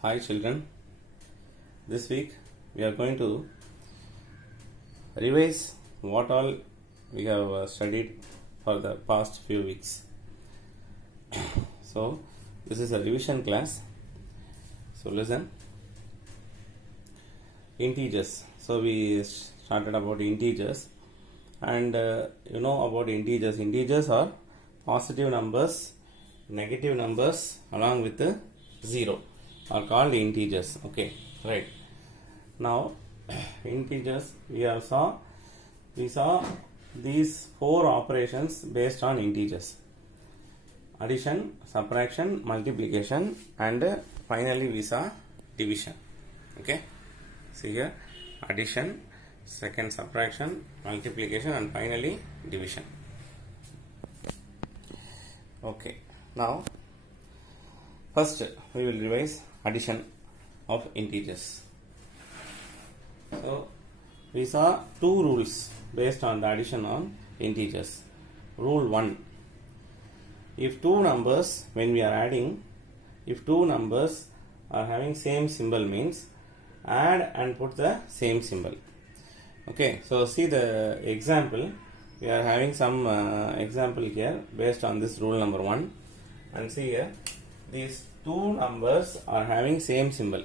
Hi children, this week we are going to revise what all we have studied for the past few weeks. So this is a revision class. So listen. Integers. So we started about integers, and you know about integers. Integers are positive numbers, negative numbers along with the 0 are called integers. Okay, right. Now integers, we saw these 4 operations based on integers: addition, subtraction, multiplication, and finally we saw division. Okay, see here, addition, second subtraction, multiplication, and finally division. Okay, now first we will revise addition of integers. So we saw 2 rules based on the addition on integers. Rule 1: if two numbers, when we are adding, if two numbers are having same symbol, means add and put the same symbol. Okay, so see the example. We are having some example here based on this rule number 1, and see here, these two numbers are having same symbol.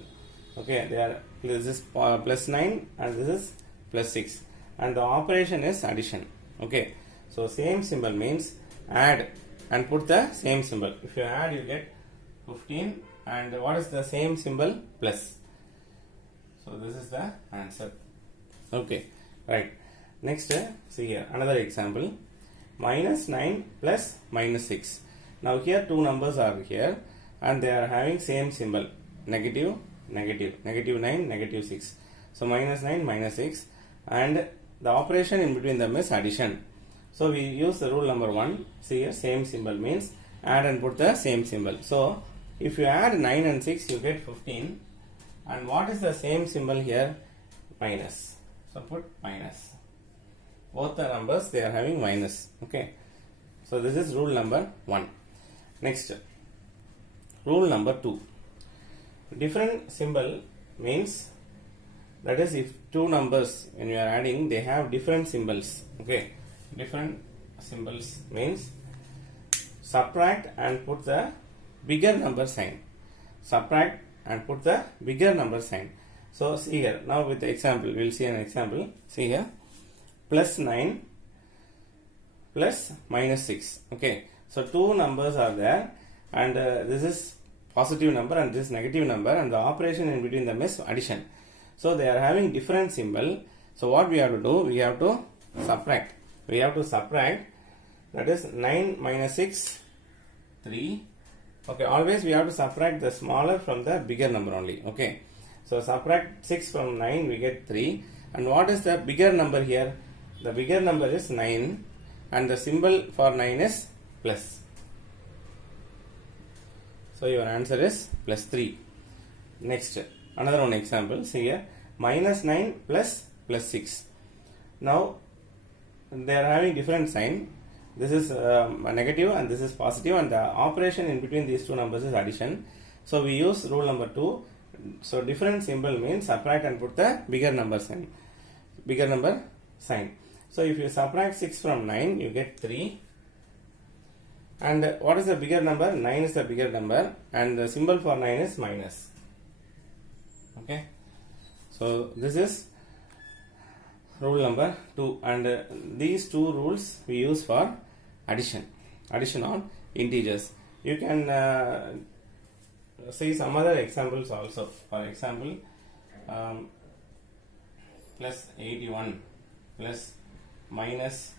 Okay, they are, this is plus 9 and this is plus 6, and the operation is addition. Okay, so same symbol means add and put the same symbol. If you add, you get 15, and what is the same symbol? Plus. So this is the answer. Okay, right. Next, see here another example: minus 9 plus minus 6. Now here two numbers are here and they are having same symbol: negative, negative, negative 9, negative 6. So minus 9, minus 6, and the operation in between them is addition. So we use the rule number 1. See here, same symbol means add and put the same symbol. So if you add 9 and 6, you get 15. And what is the same symbol here? Minus. So put minus. Both the numbers, they are having minus. Okay. So this is rule number 1. Next, rule number 2. Different symbol means, that is, if two numbers, when you are adding, they have different symbols. Okay. Different symbols means subtract and put the bigger number sign. Subtract and put the bigger number sign. So see here, now with the example, we will see an example. See here, plus 9 plus minus 6. Okay, so two numbers are there, and this is positive number and this negative number, and the operation in between them is addition. So they are having different symbol. So what we have to do, we have to subtract. We have to subtract, that is 9 minus 6, 3. Okay, always we have to subtract the smaller from the bigger number only. Okay, so subtract 6 from 9, we get 3. And what is the bigger number here? The bigger number is 9, and the symbol for 9 is plus. So your answer is plus 3. Next, another one example. See here, minus 9 plus 6. Now they are having different sign. This is a negative and this is positive, and the operation in between these two numbers is addition. So we use rule number 2. So different symbol means subtract and put the bigger number sign. Bigger number sign. So if you subtract 6 from 9, you get 3. And what is the bigger number? 9 is the bigger number, and the symbol for 9 is minus. Okay. So this is rule number 2, and these two rules we use for addition on integers. You can see some other examples also. For example, plus 81 plus minus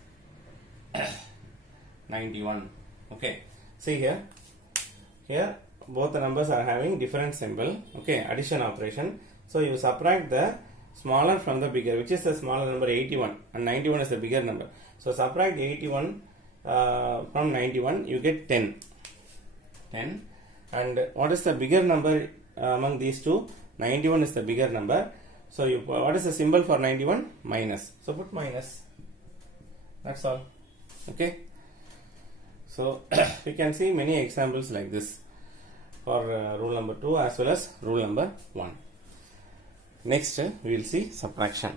91. Okay, see here both the numbers are having different symbol. Okay, addition operation. So you subtract the smaller from the bigger, which is the smaller number 81, and 91 is the bigger number. So subtract 81 from 91, you get 10. And what is the bigger number among these two? 91 is the bigger number. So what is the symbol for 91? Minus. So put minus. That's all. Okay. So we can see many examples like this. for rule number 2 as well as rule number 1. Next, we will see subtraction.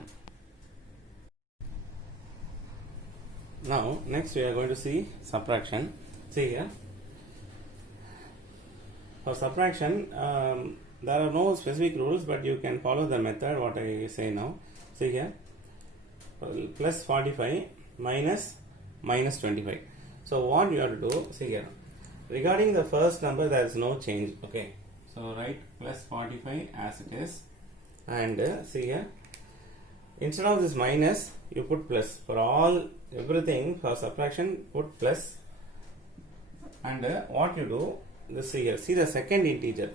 Now, next we are going to see subtraction. See here, for subtraction, there are no specific rules, but you can follow the method what I say now. See here, plus 45 minus 25. So what you have to do, see here, regarding the first number there is no change. Okay, so write plus 45 as it is, and see here, instead of this minus you put plus. For all everything for subtraction put plus, and what you do, this here, see the second integer.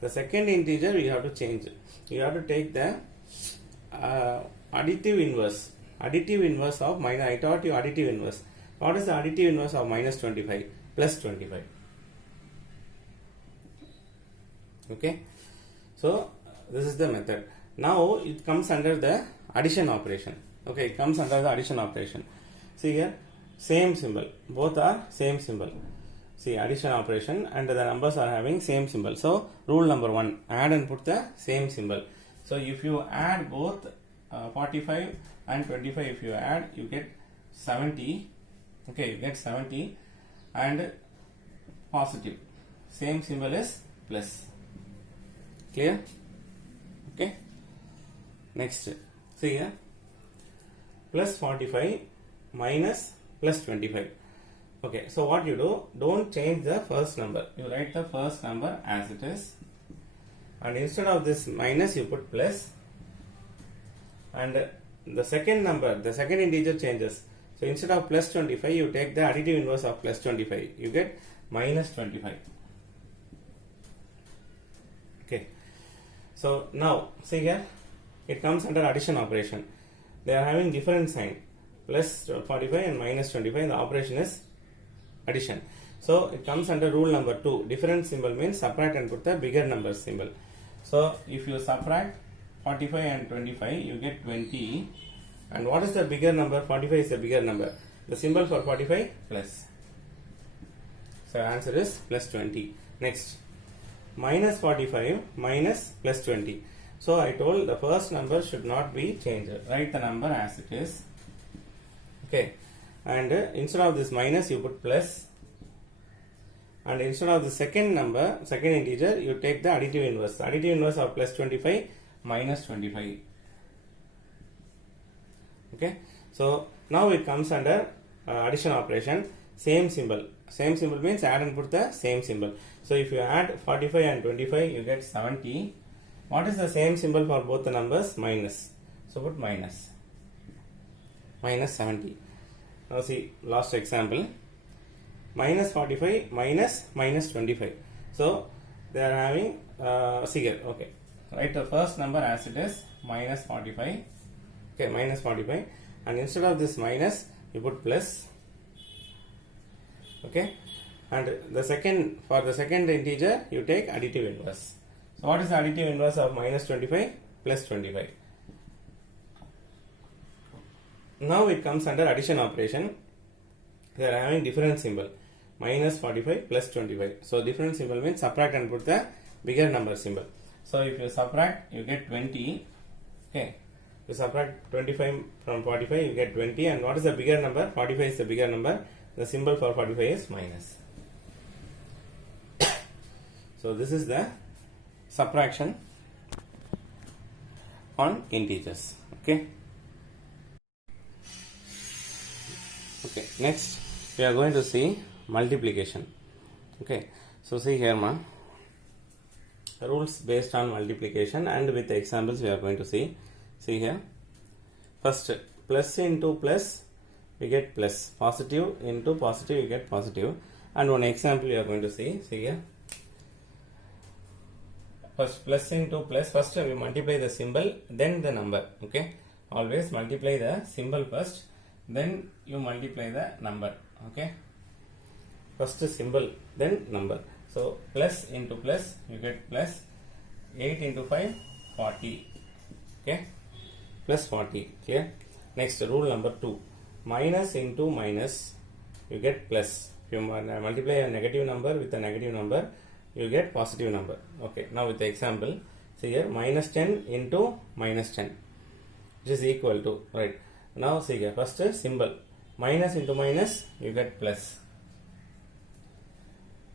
The second integer you have to change. You have to take the additive inverse. Additive inverse of minus. I taught you additive inverse. What is the additive inverse of minus 25? Plus 25. Okay. So this is the method. Now it comes under the addition operation. Okay, it comes under the addition operation. See here, same symbol. Both are same symbol. See, addition operation, and the numbers are having same symbol. So rule number 1, add and put the same symbol. So if you add both 45 and 25, if you add, you get 70. Okay, you get 70, and positive. Same symbol is plus. Clear? Okay. Next, see here, plus 45 minus plus 25. Okay, so what you do, don't change the first number. You write the first number as it is, and instead of this minus you put plus, and the second number, the second integer changes. So instead of plus 25, you take the additive inverse of plus 25. You get minus 25. Okay. So now, see here, it comes under addition operation. They are having different sign. Plus 45 and minus 25. The operation is addition. So it comes under rule number 2. Different symbol means subtract and put the bigger number symbol. So if you subtract 45 and 25, you get 20. And what is the bigger number? 45 is the bigger number. The symbol for 45 plus. So answer is plus 20. Next, minus 45 minus plus 20. So I told the first number should not be changed. Write the number as it is. Okay, and instead of this minus you put plus, and instead of the second number, second integer, you take the additive inverse. Additive inverse of plus 25 minus 25. Okay, so now it comes under addition operation. Same symbol. Same symbol means add and put the same symbol. So if you add 45 and 25, you get 70. What is the same symbol for both the numbers? Minus. So put minus. Minus 70. Now see, last example. Minus 45 minus 25. So they are having, see here, okay. Write the first number as it is, minus 45. Okay, minus 45. And instead of this minus, you put plus. Okay. And the second, for the second integer, you take additive inverse. So what is the additive inverse of minus 25? Plus 25. Now it comes under addition operation. They are having different symbol. Minus 45 plus 25. So different symbol means subtract and put the bigger number symbol. So if you subtract, you get 20. Okay. You subtract 25 from 45, you get 20. And what is the bigger number? 45 is the bigger number. The symbol for 45 is minus. So this is the subtraction on integers. Okay. Okay. Next, we are going to see multiplication. Okay. So see here, ma. Rules based on multiplication, and with the examples we are going to see. See here. First, plus into plus, we get plus. Positive into positive, we get positive. And one example we are going to see. See here. First, plus into plus, first we multiply the symbol, then the number. Okay. Always multiply the symbol first, then you multiply the number. Okay. First symbol, then number. So plus into plus, you get plus 8 into 5, 40. Okay. Plus 40. Clear? Next, rule number 2. Minus into minus, you get plus. If you multiply a negative number with a negative number, you get positive number. Okay, now with the example, see here, minus 10 into minus 10, which is equal to, right. Now see here, first symbol, minus into minus, you get plus.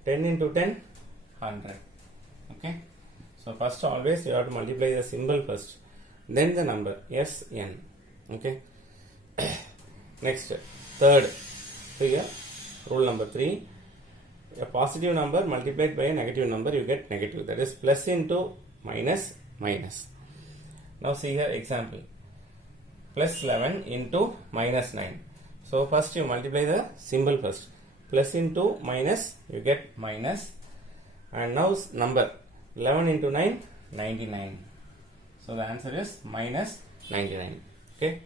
10 into 10, 100. Okay, so first always you have to multiply the symbol first, then the number, Sn. Okay, next, third, so here, rule number 3, a positive number multiplied by a negative number, you get negative, that is plus into minus, minus. Now see here example, plus 11 into minus 9. So first you multiply the symbol first, plus into minus, you get minus, and now number, 11 into 9, 99. So the answer is minus 99. Okay,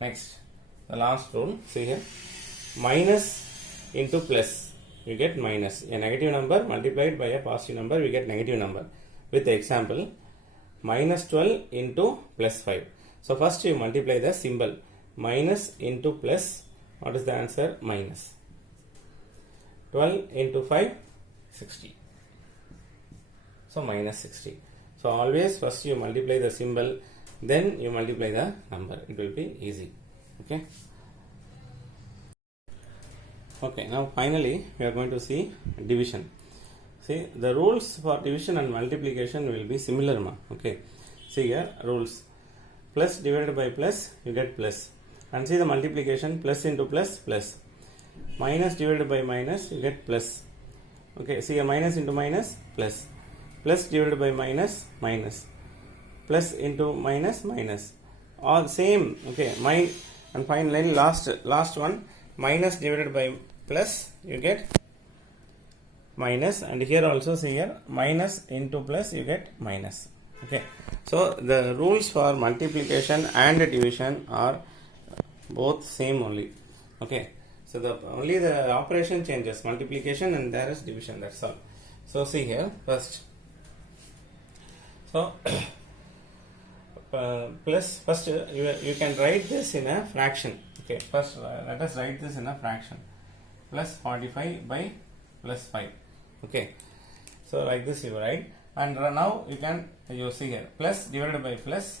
next, the last rule, see here, minus into plus, you get minus. A negative number multiplied by a positive number, we get negative number. With the example, minus 12 into plus 5. So first you multiply the symbol, minus into plus, what is the answer? Minus. 12 into 5, 60. So minus 60. So always first you multiply the symbol, then you multiply the number. It will be easy. Okay. Okay, now finally we are going to see division. See, the rules for division and multiplication will be similar. Okay, see here rules, plus divided by plus, you get plus, and see the multiplication, plus into plus, plus, minus divided by minus, you get plus. Okay, see a minus into minus, plus, plus divided by minus, minus, plus into minus, minus, all same. Okay, and finally last one, minus divided by plus, you get minus, and here also see here, minus into plus, you get minus. Okay, so the rules for multiplication and division are both same only. Okay, so only the operation changes, multiplication and there is division, that's all. So see here first, so plus, first you can write this in a fraction. Okay, first let us write this in a fraction, plus 45 by plus 5. Okay, so like this you write, and now you see here, plus divided by plus,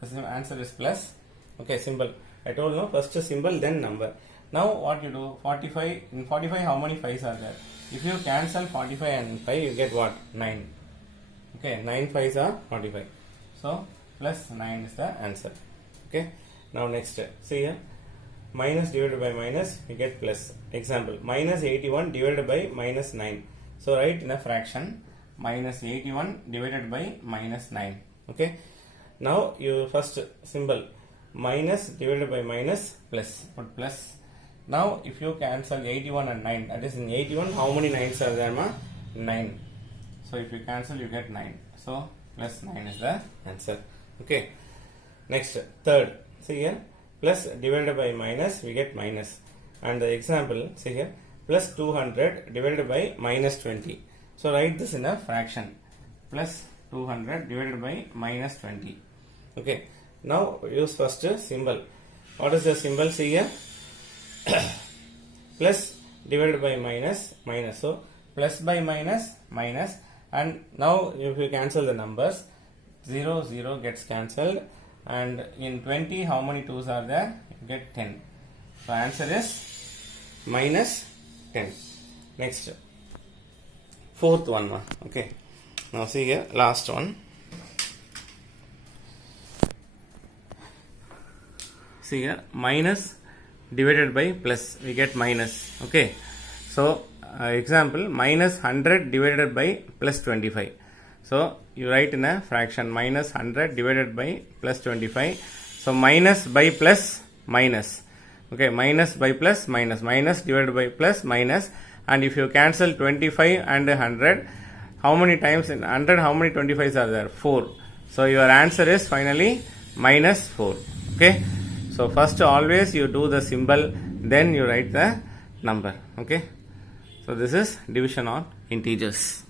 the answer is plus. Okay, symbol, I told no, first symbol then number. Now what you do, 45, in 45 how many 5s are there? If you cancel 45 and 5, you get what? 9. Okay, 9 5s are 45. So plus 9 is the answer. Okay, now next, see here, minus divided by minus, you get plus. Example, minus 81 divided by minus 9. So write in a fraction, minus 81 divided by minus 9. Okay, now you first symbol, minus divided by minus, plus, put plus. Now if you cancel 81 and 9, that is in 81 how many 9s are there? 9. So if you cancel, you get 9. So plus 9 is the answer. Okay, next, third, see here, plus divided by minus, we get minus, and the example, see here, plus 200 divided by minus 20. So write this in a fraction, plus 200 divided by minus 20. Okay, now use first symbol. What is the symbol? See here, plus divided by minus, minus. So plus by minus, minus, and now if you cancel the numbers, 0 0 gets cancelled, and in 20 how many 2s are there? You get 10. So answer is minus 10. Next, fourth one. Okay, now see here, last one. See here, minus divided by plus, we get minus. Okay, so example, minus 100 divided by plus 25. So you write in a fraction, minus 100 divided by plus 25. So minus by plus, minus. Okay, minus by plus, minus, minus divided by plus, minus, and if you cancel 25 and 100, how many times in 100, how many 25s are there? 4. So your answer is finally minus 4. Okay, so first always you do the symbol, then you write the number. Okay, so this is division on integers.